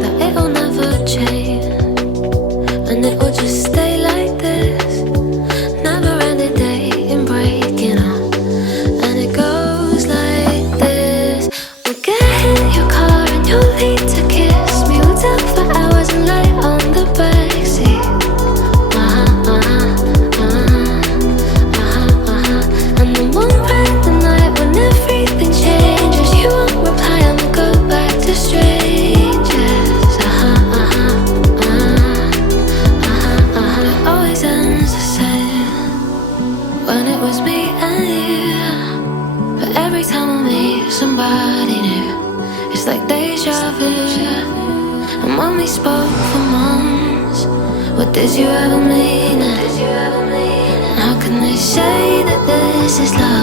that it'll never change, and it will just stay like this. Never ending day in breaking up, and it goes like this. We'll get in your car and you'll need to kiss me. We'll talk for hours and lie on the backseat. And then one random night when everything changes, you won't reply and we'll go back to strangers. It always ends the same when it was me and you. But every time I meet somebody new, it's like deja vu. And when we spoke for months, what did you ever mean it? And how can they say that this is love?